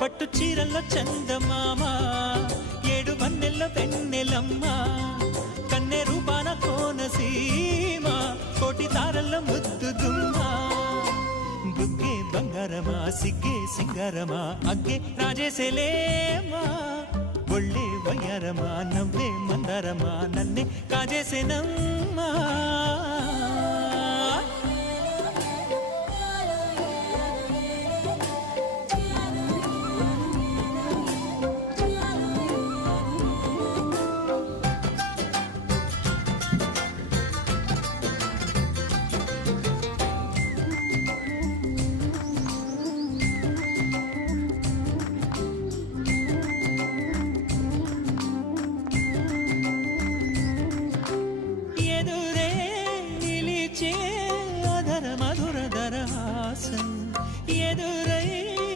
పట్టు చీరల్లో చందమామ ఏడు వన్నెల్లో వెన్నెలమ్మ కన్నె రూపాన కోనసీమ కోటి తారల్లో ముద్దుగుమ్మ బుగ్గే బంగారమా సిగ్గే సింగారమా అగ్గే రాజేసేలేమా ఒళ్ళే వయ్యారమా నవ్వే మందారమా నన్నే కాజేసేనమ్మా